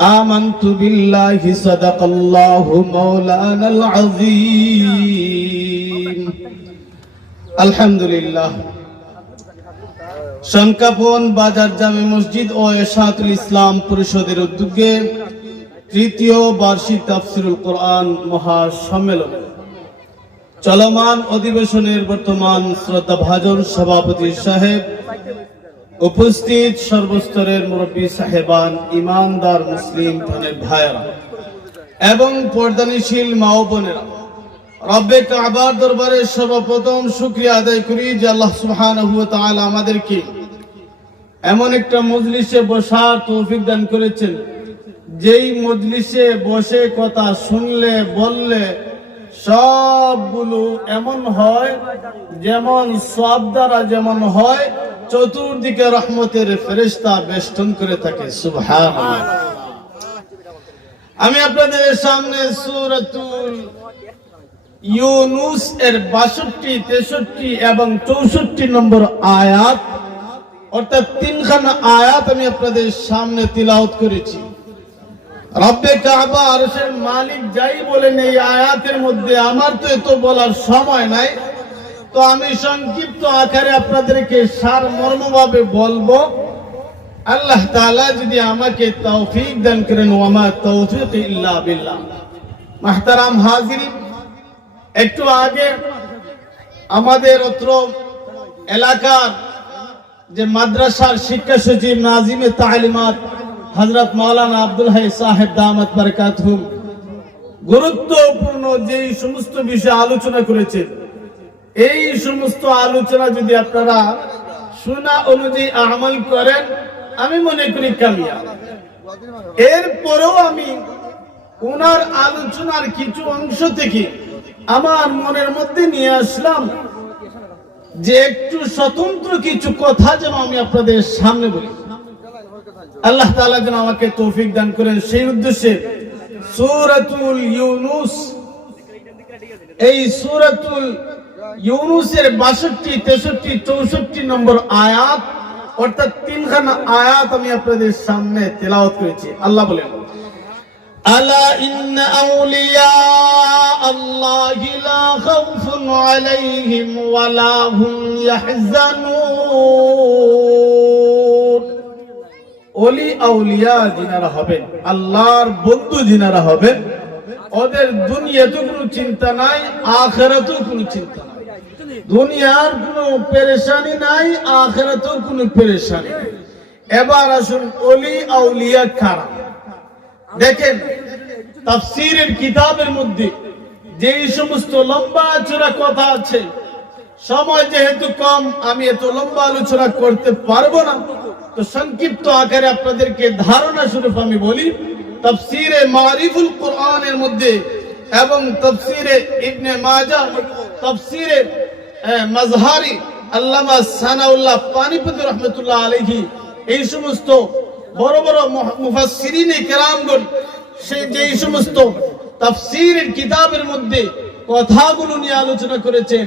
আমানতু বিল্লাহি সাদাকাল্লাহু মাওলানাল আযীম। আলহামদুলিল্লাহ। শঙ্কাপন বাজার জামে মসজিদ ও এশাতুল ইসলাম পরিষদের উদ্যোগে তৃতীয় বার্ষিক তাফসীরুল কোরআন মহাসম্মেলন চলমান অধিবেশনের বর্তমান শ্রদ্ধাভাজন সভাপতি সাহেব, উপস্থিত সর্বস্তরের মুরব্বী সাহেবান, ইমানদার মুসলিম ধনের ভাইয়েরা এবং পর্দানিশীল মা ও বোনেরা, রব্বে কাবার দরবারে সর্বপ্রথম শুকরিয়া আদায় করি যে আল্লাহ সুবহানাহু ওয়া তাআলা আমাদেরকে এমন একটা মজলিসে বসার তৌফিক দান করেছেন, যেই মজলিসে বসে কথা শুনলে বললে সবগুলো এমন হয় যেমন সওয়াব দ্বারা যেমন হয়, চতুর্দিকে রহমতের ফেরেশতা বেষ্টন করে থাকে। সুবহানাল্লাহ। আমি আপনাদের সামনে সূরাতুল ইউনূস এর 62, 63 এবং 64 নম্বর আয়াত, অর্থাৎ তিনখানা আয়াত আমি আপনাদের সামনে তিলাওয়াত করেছি। রব্বে কাবা আরশের মালিক যাই বলেন এই আয়াতের মধ্যে, আমার তো এত বলার সময় নাই, তো আমি সংক্ষিপ্ত আকারে আপনাদেরকে সারমর্মভাবে বলবো। আল্লাহ তাআলা যদি আমাকে তৌফিক দান করেন, ওয়া মা তৌফিক ইল্লা বিল্লাহ। মুহতারাম হাজিরিন, একটু আগে আমাদের অত্র এলাকার যে মাদ্রাসার শিক্ষা সচিব নাজিমে তালিমাত হযরত মাওলানা আব্দুল হাই সাহেব দামাত বারাকাতুহুম গুরুত্বপূর্ণ যেই সমস্ত বিষয় আলোচনা করেছেন, এই সমস্ত আলোচনা যদি আপনারা শোনা অনুযায়ী আমল করেন, আমি মনে করি কামিয়াব। এরপরেও আমি ওনার আলোচনার কিছু অংশ থেকে আমার মনের মধ্যে নিয়ে আসলাম যে একটু স্বতন্ত্র কিছু কথা যেন আমি আপনাদের সামনে বলি। আল্লাহ তাআলা যেন আমাকে তৌফিক দান করেন, সেই উদ্দেশ্যে সূরাতুল ইউনূস, এই সূরাতুল ইউনূসের 62, 63, 64 নম্বর আয়াত, অর্থাৎ তিনখানা আয়াত আমি আপনাদের সামনে তেলাওয়াত করেছি। আল্লাহ বলেন, আলা ইন্না আউলিয়া আল্লাহি লা খাউফুন আলাইহিম ওয়া লা হুম ইয়াহজানুন। ওলি আউলিয়া যিনারা হবেন, আল্লাহর বন্ধু যিনারা হবেন, ওদের দুনিয়াতেও কোনো চিন্তা নাই, আখিরাতেও কোনো চিন্তা নাই। দুনিয়ার কোনো পেরেশানি নাই, আখিরাতেও কোনো পেরেশানি নাই। এবার আসুন ওলি আউলিয়া কারা। দেখেন তাফসীরের কিতাবের মধ্যে যেই সমস্ত লম্বা চূড়া কথা আছে, সময় যেহেতু কম আমি এত লম্বা আলোচনা করতে পারবো না, তো সংক্ষিপ্ত আকারে আপনাদেরকে ধারণা স্বরূপ আমি বলি। তাফসীরে মারিফুল কোরআনের মধ্যে এবং তাফসীরে ইবনে মাজাহ, তাফসীরে মাজহারি আল্লামা সানাউল্লাহ পানিপতি রাহমাতুল্লাহ আলাইহি, এই সমস্ত বড় বড় মুফাসসিরিনে কেরামগণ সেই যেই সমস্ত তাফসীরের কিতাবের মধ্যে কথাগুলো নিয়ে আলোচনা করেছেন,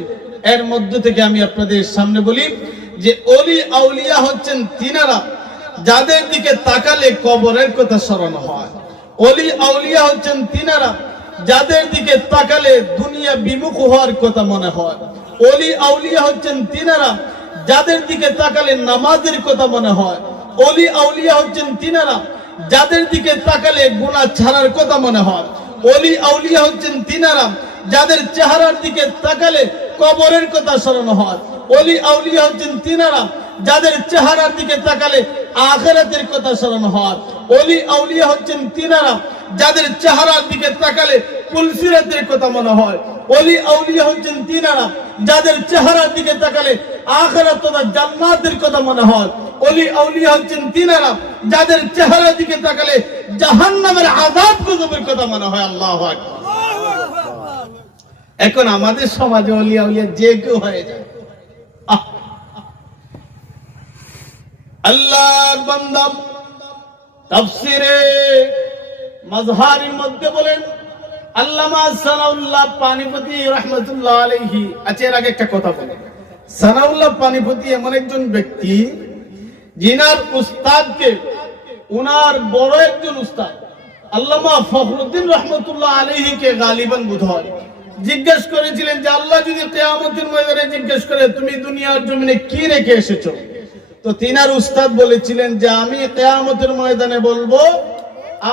এর মধ্য থেকে আমি আপনাদের সামনে বলি যে ওলি আউলিয়া হচ্ছেন তিনারা যাদের দিকে তাকালে কবরের কথা স্মরণ হয়। ওলি আউলিয়া হচ্ছেন তিনারা যাদের দিকে তাকালে দুনিয়া বিমুখ হওয়ার কথা মনে হয়। ওলি আউলিয়া হচ্ছেন তিনারা যাদের দিকে তাকালে নামাজের কথা মনে হয়। ওলি আউলিয়া হচ্ছেন তিনারা যাদের দিকে তাকালে গুনাহ ছাড়ার কথা মনে হয়। ওলি আউলিয়া হচ্ছেন তিনারা যাদের চেহারার দিকে তাকালে কবরের কথা স্মরণ হয়। ওলি আউলিয়া হচ্ছেন তিনারা যাদের চেহারার দিকে তাকালে আখিরাতের কথা স্মরণ হয়। ওলি আউলিয়া হচ্ছেন তিনারা যাদের চেহারার দিকে তাকালে পুলসিরাতের কথা মনে হয়। ওলি আউলিয়া হচ্ছেন তিনারা যাদের চেহারার দিকে তাকালে আখিরাত তথা জান্নাতের কথা মনে হয়। ওলি আউলিয়া হচ্ছেন তিনারা যাদের চেহারার দিকে তাকালে জাহান্নামের আযাব গজবের কথা মনে হয়। আল্লাহু আকবার। এখন আমাদের সমাজে ওলি আউলিয়া যে কেউ হয়ে যায়। আল্লাহর বান্দা তাফসীরে মাজহারির মধ্যে বলেন, আল্লামা সানাউল্লাহ পানিপতি রাহমাতুল্লাহ আলাইহি। আচ্ছা, এর আগে একটা কথা বলি। সানাউল্লাহ পানিপতি এমন একজন ব্যক্তি जिनार उस्ताद के উনার বড় একজন উস্তাদ আল্লামা ফখরুদ্দিন রহমতুল্লাহ আলাইহিকে গালিবান বোধহয় জিজ্ঞেস করেছিলেন যে আল্লাহ যদি কিয়ামতের ময়দানে জিজ্ঞেস করে তুমি দুনিয়ার জমিনে কি রেখে এসেছো, তো তিনার উস্তাদ বলেছিলেন যে আমি কিয়ামতের ময়দানে বলবো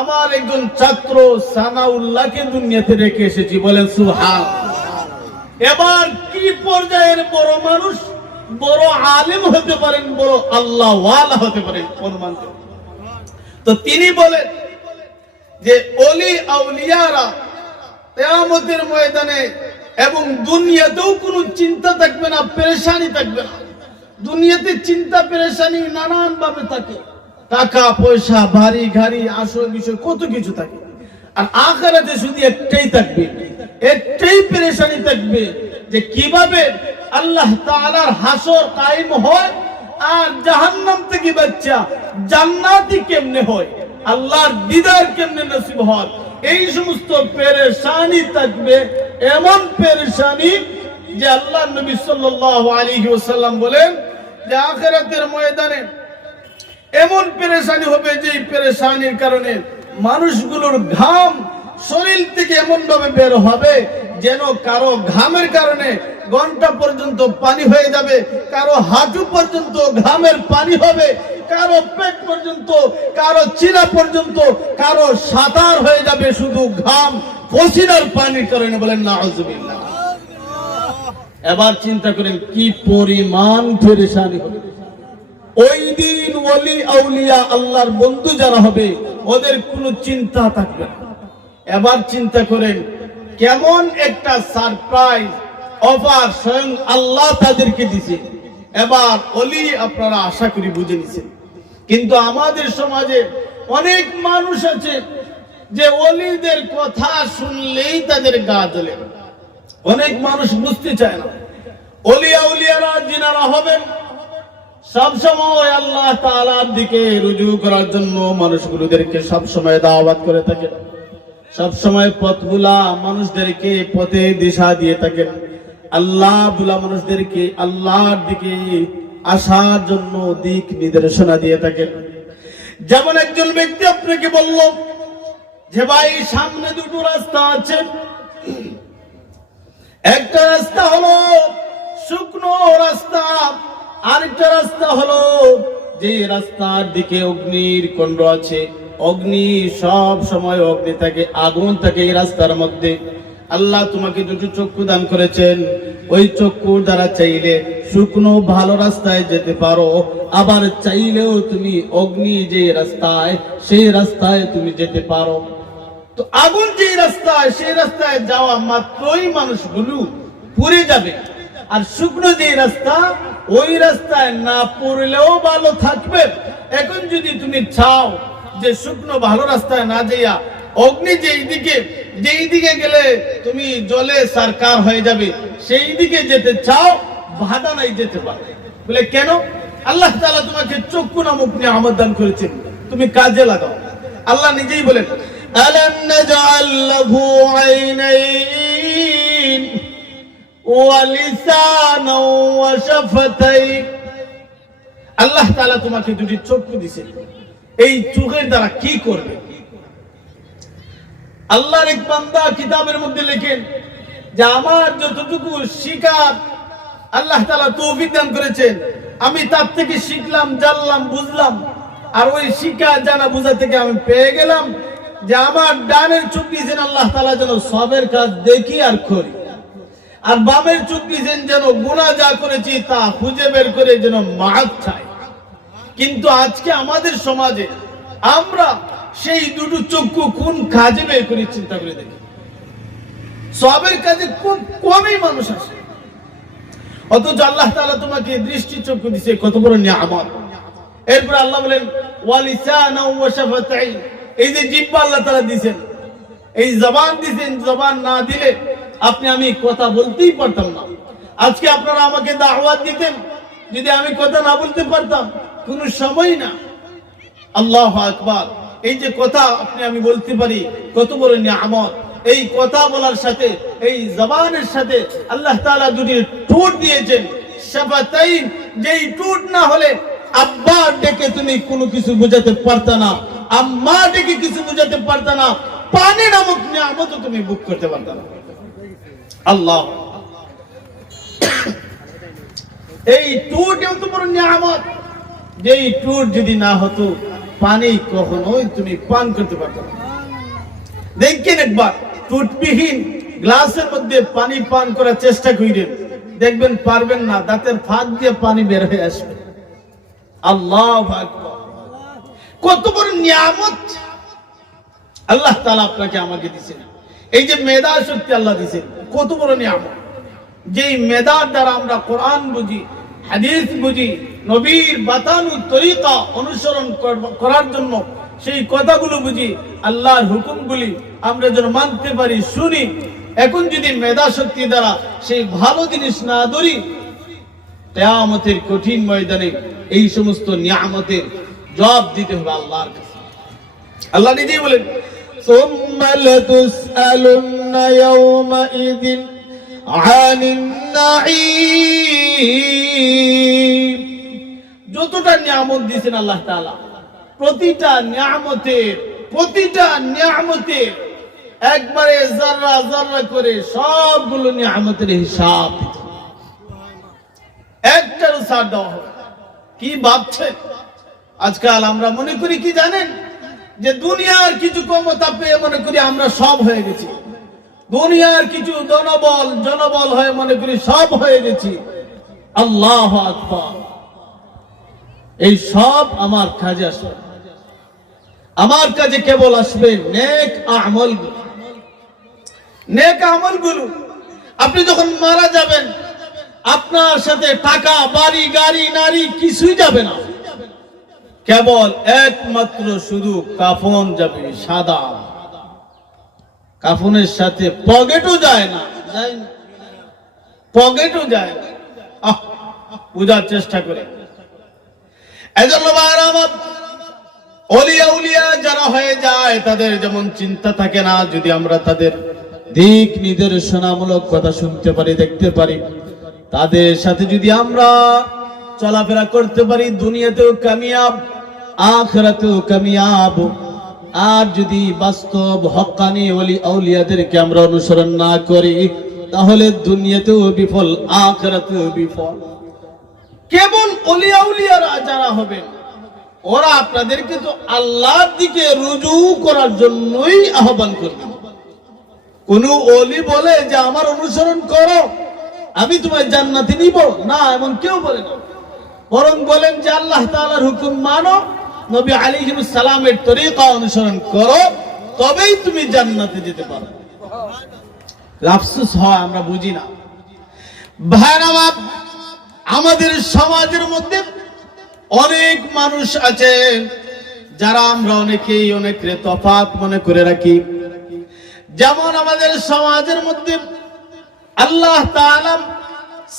আমার একজন ছাত্র সানাউল্লাহকে দুনিয়াতে রেখে এসেছি। বলেন সুবহানাল্লাহ। এবার কি পর্যায়ের বড় মানুষ, বড় আলেম হতে পারেন, বড় আল্লাহ ওয়ালা হতে পারেন অনুমান করে। তো তিনি বলেন যে ওলি আউলিয়ারা কিয়ামতের ময়দানে এবং দুনিয়াতেও কোনো চিন্তা থাকবে না, পেরেশানি থাকবে না। দুনিয়াতে চিন্তা পেরেশানি নানান ভাবে থাকে, টাকা পয়সা, বাড়ি গাড়ি, আসল বিষয় কত কিছু থাকে। আর আখিরাতে শুধু একটাই থাকবে, একটাই পেরেশানি থাকবে যে কিভাবে আল্লাহ তাআলার হাসর কায়েম হয় আর জাহান্নাম থেকে বাচ্চা জান্নাতি কেমনে হয়, আল্লাহর দিদার কেমনে নসিব হয়, এই সমস্ত পেরেশানি থাকবে। এমন পেরেশানি যে আল্লাহ নবী সাল্লাল্লাহু আলাইহি ওয়াসাল্লাম বলেন যে আখিরাতের ময়দানে এমন পেরেশানি হবে যে পেরেশানির কারণে মানুষগুলোর ঘাম শরীর থেকে এমন ভাবে বের হবে যেন কারো ঘামের কারণে ঘন্টা পর্যন্ত পানি হয়ে যাবে, কারো হাঁটু পর্যন্ত ঘামের পানি হবে, কারো পেট পর্যন্ত, কারো চিনা পর্যন্ত, কারো সাঁতার হয়ে যাবে শুধু ঘাম পসিনার পানির কারণে। বলেন নাউজুবিল্লাহ। এবার চিন্তা করেন কি পরিমাণ পেরেশানি হবে। ওই দিন ওলি আউলিয়া আল্লাহর বন্ধু যারা হবে ওদের কোনো চিন্তা থাকবে না। এবার চিন্তা করেন কেমন একটা সারপ্রাইজ অফার স্বয়ং আল্লাহ তাদেরকে দিছে। এবার ওলি আপনারা আশা করি বুঝে নিছেন। কিন্তু আমাদের সমাজে অনেক মানুষ আছে যে ওলিদের কথা শুনলেই তাদের গা জ্বলে। অনেক মানুষ বুঝতে চায় না ওলি আউলিয়ারা যিনারা হবেন সবসময় আল্লাহ তাআলার দিকে রুজু করার জন্য মানুষগুলোদেরকে সবসময় দাওয়াত করে থাকেন, সবসময় পথভুলা মানুষদেরকে পথে দিশা দিয়ে থাকেন, আল্লাহ ভুলা মানুষদেরকে আল্লাহর দিকে আসার জন্য দিক নির্দেশনা দিয়ে থাকেন। যেমন একজন ব্যক্তি আপনাকে বলল যে ভাই সামনে দুটো রাস্তা আছে, একটা রাস্তা হলো শুকনো রাস্তা, আরেকটা রাস্তা হলো যে রাস্তার দিকে অগ্নির কুণ্ড আছে, অগ্নি সব সময় অগ্নি থাকে, আগুন থাকে এই রাস্তার মধ্যে। আল্লাহ তোমাকে দুটো চক্ষু দান করেছেন, ওই চক্ষুর দ্বারা চাইলে শুকনো ভালো রাস্তায় যেতে পারো, আবার চাইলেও তুমি অগ্নি যে রাস্তায় সেই রাস্তায় তুমি যেতে পারো। তো আগুন যে রাস্তায় সেই রাস্তায় যাওয়া মাত্রই মানুষগুলো পুড়ে যাবে, আর শুকনো যে রাস্তা ওই রাস্তায় না পড়লেও ভালো থাকবে। এখন যদি তুমি চাও যে শুকনো ভালো রাস্তায় না যাইয়া অগ্নি যেই দিকে গেলে তুমি জলে সরকার হয়ে যাবে সেই দিকে যেতে চাও, বাধা নাই, যেতে পারবে। বলে কেন? আল্লাহ তাআলা তোমাকে চক্ষু নামক নিয়ামত দান করেছেন, তুমি কাজে লাগাও। আল্লাহ নিজেই বলেন আলাম নাজআল লাহু আইনাইন ওয়া লিসানান ওয়া শাফাতাইন। আল্লাহ তাআলা তোমাকে দুটি চক্ষু দিয়েছেন, এই চোখের দ্বারা কি করবে? আল্লাহর এক বান্দা কিতাবের মধ্যে লেখেন যে আমার যতটুকু শিকার আল্লাহ তাআলা তৌফিক দান করেছেন আমি তার থেকে শিখলাম, জানলাম, বুঝলাম। আর ওই শিক্ষা জানা বোঝা থেকে আমি পেয়ে গেলাম যে আমার ডানের চোখ দিয়েছেন আল্লাহ তাআলা যেন সবের কাজ দেখি আর করি, আর বামের চোখ দিয়েছেন যেন গুনাহ যা করেছি তা খুঁজে বের করে যেন মাফ চাই। কিন্তু আজকে আমাদের সমাজে আমরা সেই দুটো চক্ষু কোন কাজে বের করে চিন্তা করে দেখি। সবের কাজে খুব কমই মানুষ আসে, অথচ আল্লাহ তাআলা তোমাকে দৃষ্টি চক্ষু দিয়েছে, কত বড় নিয়ামত। এরপর আল্লাহ বলেন ওয়ালিসানা ওয়া শাফাতাইন, এই যে জিহ্বা আল্লাহ তাআলা দিয়েছেন, এই জবান দিয়েছেন, জবান না দিলে আপনি আমি কথা বলতেই পারতাম না। আজকে আপনারা আমাকে দাওয়াত দিতেন, যদি আমি কথা না বলতে পারতাম কোনো সময় না। আল্লাহু আকবার, এই যে কথা আপনি আমি বলতে পারি কত বড় নিয়ামত। এই কথা বলার সাথে এই জবানের সাথে আল্লাহ তাআলা দুটি ঠোঁট দিয়েছেন, শাফাতাইন, যেই ঠোঁট না হলে আব্বা ডেকে তুমি কোনো কিছু বোঝাতে পারতা না, আম্মা ডেকে কিছু বোঝাতে পারতা না, পানি নামক নিয়ামত তুমি ভোগ করতে পারতা না। আল্লাহ, এই টুট এত বড় নিয়ামত, যেই টুট যদি না হতো পানি কখনোই তুমি পান করতে পারতো না। দেখেন একবার টুটবিহীন গ্লাসের মধ্যে পানি পান করার চেষ্টা করেন, দেখবেন পারবেন না, দাঁতের ফাঁক দিয়ে পানি বের হয়ে আসবে। আল্লাহু আকবার, কত বড় নিয়ামত আল্লাহ তাআলা আপনাকে আমাকে দিয়েছেন। এই যে মেধা শক্তি আল্লাহ দিয়েছেন, কত বড় নিয়ামত। যেই মেধার দ্বারা আমরা কোরআন বুঝি, হাদিস বুঝি, নবীর বাতানো তরিকা অনুসরণ করার জন্য সেই কথাগুলো বুঝি, আল্লাহর হুকুমগুলি আমরা যেন মানতে পারি, শুনি। এখন যদি মেধা শক্তি দ্বারা সেই ভালো জিনিস না ধরি, কিয়ামতের কঠিন ময়দানে এই সমস্ত নিয়ামতের জবাব দিতে হবে আল্লাহর কাছে। আল্লাহ নিজেই বলেন, সুম্মা লাতুসআলুন্না ইয়াওমাইযিন আনিন নাঈম। যতটা নিয়ামত দিয়েছেন আল্লাহ তাআলা, প্রতিটা নিয়ামতের একবারে যারা যারা করে সবগুলো নিয়ামতের হিসাব একটারও ছাড় দেওয়া হবে। কি ভাবছেন? আজকাল আমরা মনে করি কি জানেন, যে দুনিয়ার কিছু ক্ষমতা পেয়ে মনে করি আমরা সব হয়ে গেছি, দুনিয়ার কিছু জনবল হয়ে মনে করি সব হয়ে গেছি। আল্লাহু আকবার, এই সব আমার কাজে আসবে, আমার কাজে কেবল আসবে নেক আমলগুলো। আপনি যখন মারা যাবেন, আপনার সাথে টাকা, বাড়ি, গাড়ি, নারী কিছুই যাবে না, কেবল একমাত্র শুধু কাফন যাবে সাদা। কাফনের সাথে পকেটও যায় না, পকেটও যায় না। বুঝার চেষ্টা করে। এজন্য ওলিয়া যারা হয়ে যায় তাদের যেমন চিন্তা থাকে না, যদি আমরা তাদের দিক নির্দেশনামূলক কথা শুনতে পারি, দেখতে পারি, তাদের সাথে যদি আমরা চলাফেরা করতে পারি, দুনিয়াতেও কামিয়াব, আখিরাতেও কামিয়াব। আর যদি বাস্তব হক্কানি আউলিয়াদেরকে আমরা অনুসরণ না করি, তাহলে দুনিয়াতেও বিফল, আখিরাতেও বিফল। কেবল আউলিয়ারা যারা হবেন, ওরা আপনাদেরকে তো আল্লাহর দিকে রুজু করার জন্যই আহ্বান করবে। কোন ওলি বলে যে আমার অনুসরণ করো, আমি তোমায় জান্নাতে নিব না, এমন কেউ বলে না। বরং বলেন যে আল্লাহ তাআলার হুকুম মানো, নবী আলাইহিস সালামের তরিকা অনুসরণ করো, তবেই তুমি জান্নাতে যেতে পারো। আফসোস হয় আমরা বুঝি না। ভাইরা, আমাদের সমাজের মধ্যে অনেক মানুষ আছে যারা আমরা অনেকেই অনেক তফাৎ মনে করে রাখি। যেমন আমাদের সমাজের মধ্যে আল্লাহ তাআলা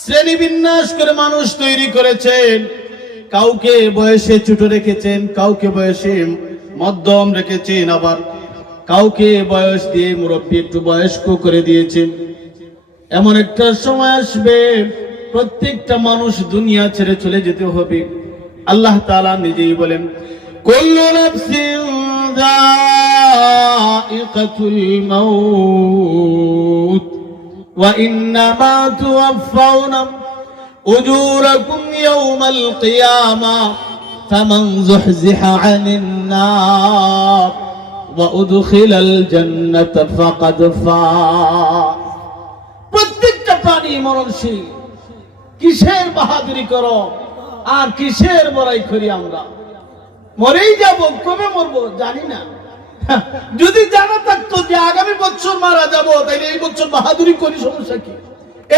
শ্রেণী বিন্যাস করে মানুষ তৈরি করেছেন। কাউকে বয়সে ছোট রেখেছেন, কাউকে বয়সে মধ্যম রেখেছেন, আবার কাউকে বয়স দিয়ে মুরব্বী একটু বয়স্ক করে দিয়েছেন। এমন একটা সময় আসবে প্রত্যেকটা মানুষ দুনিয়া ছেড়ে চলে যেতে হবে। আল্লাহ তাআলা নিজেই বলেন, কুল্লু নাফসিন যায়িকাতুল মাউত ওয়া ইন্নামা তুওয়াফাউনা উজুরাকুম ইয়াওমাল কিয়ামা ফামান যুহজিহা আনিন নার ওয়া উদখিলাল জান্নাতা ফাকাদ ফাজ। প্রত্যেকটা প্রাণী মরণশীল। কিসের বাহাদুরি করো আর কিসের বড়াই করি? আমরা মরেই যাব, কবে মরবো জানি না। যদি জানা থাকতো যে আগামী বছর মারা যাব, তাইলে এই বছর বাহাদুরি করি, সমস্যা কি?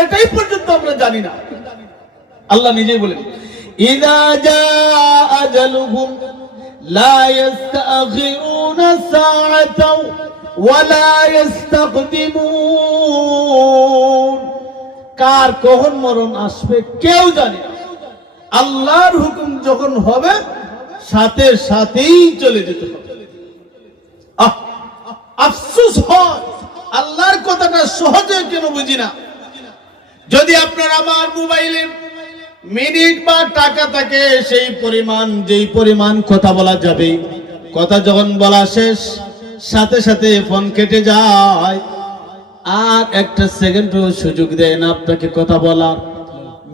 এটাই পর্যন্ত আমরা জানি না। আল্লাহ নিজেই বলেন, ইযা জাআ আজালুহুম লা ইস্তাখিরুনা সাআতাও ওয়া লা ইস্তাকদিমুন। কার কখন মরণ আসবে কেউ জানে না। আল্লাহর হুকুম যখন হবে সাথে সাথেই চলে যেতে হবে। আফসোস হয় আল্লাহর কথাটা সহজে কেন বুঝি না। যদি আপনার আমার মোবাইলে মিনিট বা টাকা থাকে সেই পরিমাণ, যেই পরিমাণ কথা বলা যাবে, কথা যখন বলা শেষ সাথে সাথে ফোন কেটে যায়, আর একটা সেকেন্ডও সুযোগ দেয় না আপনাকে কথা বলার।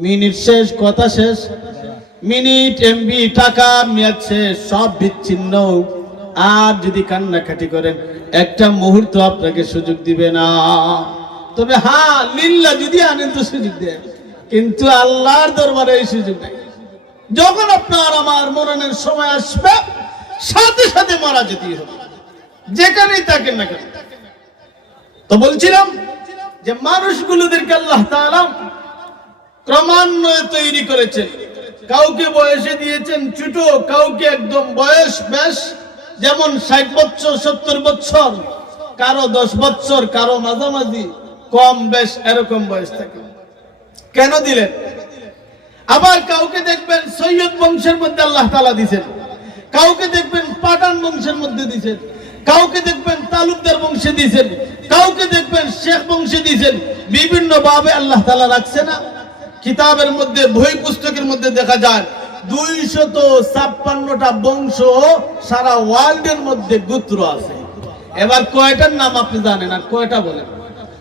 মিনিট শেষ, কথা শেষ, মিনিট, এমবি, টাকা, মেয়াদ শেষ, সব বিচ্ছিন্ন। আর যদি কান্নাকাটি করেন একটা মুহূর্ত আপনাকে সুযোগ দিবে না। তবে হ্যাঁ, লিল্লাহ যদি আনেন তো সুযোগ দেয়, কিন্তু আল্লাহর দরবারে এই সুযোগ নেই। যখন আপনার আমার মরণের সময় আসবে সাথে সাথে মারা যেতেই হবে, যেখানেই থাকেন না কেন। তো বলছিলাম যে মানুষগুলোদেরকে আল্লাহ তাআলা ক্রমান্বয়ে তৈরি করেছেন। কাউকে বয়সে দিয়েছেন ছোট, কাউকে একদম বয়স বেশ, যেমন 60 বছর 70 বছর, কারো 10 বছর, কারো মাঝামাঝি, কম বেশ এরকম বয়স থাকে। কেন দিলেন? আবার কাউকে দেখবেন সৈয়দ বংশের মধ্যে আল্লাহ তাআলা দিয়েছেন, কাউকে দেখবেন পাঠান বংশের মধ্যে দিয়েছেন, কাউকে দেখবেন তালুকদার বংশে দিয়েছেন, কাউকে দেখবেন শেখ বংশে দিয়েছেন। বিভিন্ন ভাবে আল্লাহ তাআলা রাখছে না? কিতাবের মধ্যে, বই পুস্তকের মধ্যে দেখা যায় 256টা বংশ সারা ওয়ার্ল্ডের মধ্যে গোত্র আছে। এবার কয়টার নাম আপনি জানেন আর কয়টা বলেন?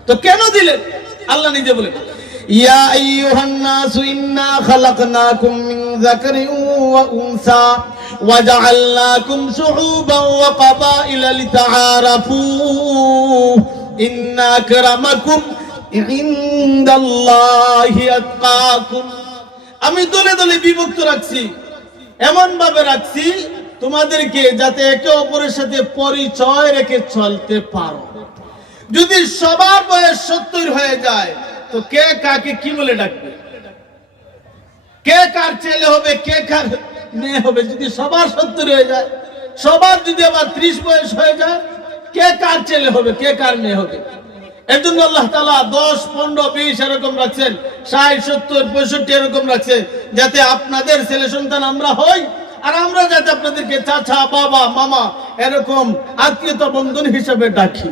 তো কেন দিলেন? আল্লাহ নিজে বলেন, ইয়া আইয়ুহান নাসু ইন্না খালাকনাকুম মিন যাকারিন ওয়া উনসা ওয়া জাআলনাকুম শুউবান ওয়া ক্বাবাইলা লিতাআরাফু ইন্না আকরামাকুম ইনদাল্লাহি আতকাকুম। আমি দলে দলে বিভক্ত রাখছি, এমন ভাবে রাখছি তোমাদেরকে যাতে একে অপরের সাথে পরিচয় রেখে চলতে পারো। যদি সবার বয়স 70 হয়ে যায় তো কে কাকে কি বলে ডাকবে? কে কার ছেলে হবে, কে কার মেয়ে হবে? যদি সবার 70 হয়ে যায়, সবার যদি আবার 30 বয়স হয়ে যায়, কে কার ছেলে হবে, কে কার মেয়ে হবে? এর জন্য আল্লাহ তাআলা 10, 15, 20 এরকম রাখছেন, 60, 70, 65 এরকম রাখছেন, যাতে আপনাদের ছেলে সন্তান আমরা হই, আর আমরা যাতে আপনাদেরকে চাচা, বাবা, মামা এরকম আত্মীয়তা বন্ধন হিসেবে ডাকি।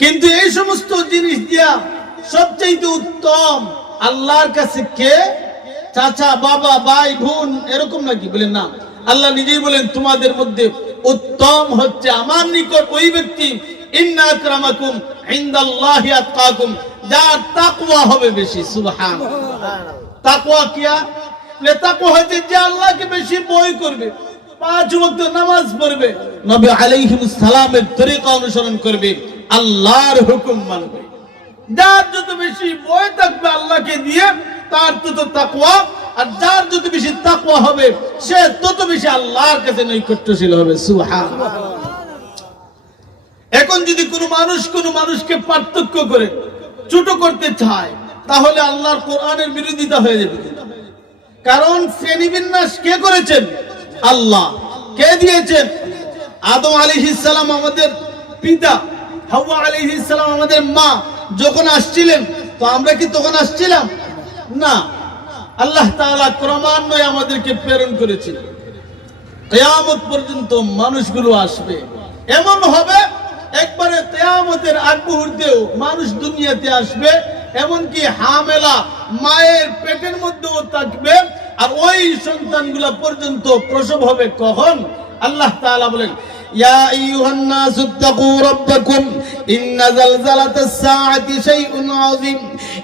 কিন্তু এই সমস্ত জিনিস দিয়া সবচেয়ে উত্তম আল্লাহর কাছে কে? চাচা, বাবা, ভাই, বোন এরকম নাকি? বলেন না, আল্লাহ নিজেই বলেন তোমাদের মধ্যে উত্তম হচ্ছে আমার নিকট ওই ব্যক্তি, ইন্না আকরামাকুম ইনদাল্লাহি আতকাকুম, যার তাকওয়া হবে বেশি। সুবহানাল্লাহ। তাকওয়া কিয়া? তাকওয়া হচ্ছে যে আল্লাহকে বেশি ভয় করবে, 5 ওয়াক্ত নামাজ পড়বে, নবী আলাইহিস সালামের তরিকা অনুসরণ করবে, আল্লাহর হুকুম মানবে। যার যত বেশি ভয় থাকবে আল্লাহকে দিয়ে, তার তত তাকওয়া, আর যার যত বেশি তাকওয়া হবে সে তত বেশি আল্লাহর কাছে নৈকট্যশীল হবে। সুবহানাল্লাহ। এখন যদি কোনো মানুষকে পার্থক্য করে ছোট করতে চায়, তাহলে আল্লাহর কোরআনের বিরোধিতা হয়ে যাবে। কারণ শ্রেণীবিন্যাস কে করেছেন? আল্লাহ। কে দিয়েছেন? আদম আলাইহিস সালাম আমাদের পিতা, হাওয়া আলাইহিস সালাম আমাদের মা যখন আসছিলেন, তো আমরা কি তখন আসছিলাম না? আল্লাহ তাআলা ক্রমান্বয়ে আমাদেরকে প্রেরণ করেছেন। কিয়ামত পর্যন্ত মানুষগুলো আসবে, এমন হবে একবারে কিয়ামতের আগ মুহূর্তেও মানুষ দুনিয়াতে আসবে, এমনকি হামেলা মায়ের পেটের মধ্যেও থাকবে, আর ওই সন্তানগুলো পর্যন্ত প্রসব হবে কখন? আল্লাহ তাআলা বলেন, ইয়া আইয়ুহান নাসু তাকু রাব্বাকুম ইন্না যালজালাতাস সাআতি শাইউন আযীম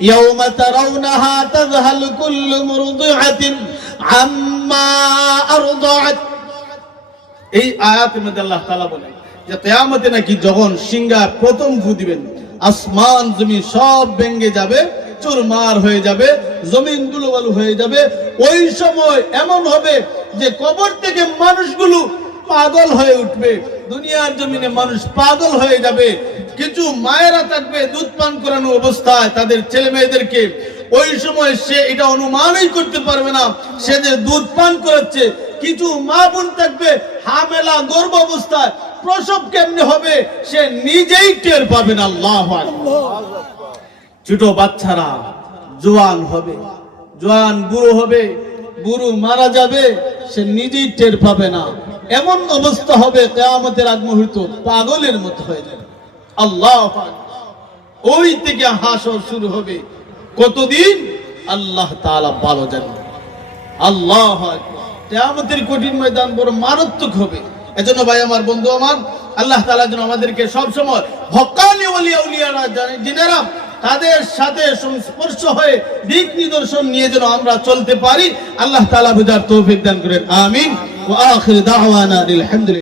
ইয়াওমা তারাউনাহা তাযহালু কুল্লু মুরদিআতিন আম্মা আরদাআত। এই আয়াতের মধ্যে আল্লাহ তাআলা বলেন যে কিয়ামতে নাকি যখন সিংহা প্রথম ফু দিবেন, আসমান জমিন সব ভেঙে যাবে, চুরমার হয়ে যাবে, জমিন দুলুবালু হয়ে যাবে। ওই সময় এমন হবে যে কবর থেকে মানুষগুলো পাগল হয়ে উঠবে, দুনিয়ার জমিনে মানুষ পাগল হয়ে যাবে। কিছু মায়েরা থাকবে দুধ পান করানো অবস্থায় তাদের ছেলে মেয়েদেরকে, ওই সময় সে এটা অনুমানই করতে পারবে না সে যে দুধ পান করাচ্ছে। কিছু মা বোন থাকবে হামেলা গর্ভ অবস্থায়, প্রসব কেমনে হবে সে নিজেই টের পাবে না। আল্লাহু আকবার। ছোট বাচ্চারা জওয়ান হবে, জওয়ান বুড়ো হবে, বুড়ো মারা যাবে, সে নিজেই টের পাবে না। এমন অবস্থা হবে কিয়ামতের আগ মুহূর্ত পাগলের মতো হয়ে যাবে। আল্লাহু আকবার। ওই থেকে হাসর শুরু হবে। কতদিন? আল্লাহ তাআলা ভালো জানেন। আল্লাহু আকবার। কিয়ামতের কঠিন ময়দান বড় মারাত্মক হবে। এজন্য ভাই আমার, বন্ধু আমার, আল্লাহ তাআলা যেন আমাদেরকে সব সময় হক্কানি ওলি আউলিয়ারা যিনারা তাদের সাথে সংস্পর্শ হয়ে দিক নিদর্শন নিয়ে যেন আমরা চলতে পারি, আল্লাহ তাআলা বুঝার তৌফিক দান করেন। আমিন। ওয়া আখির দাওয়ানা আলহামদুলিল্লাহ।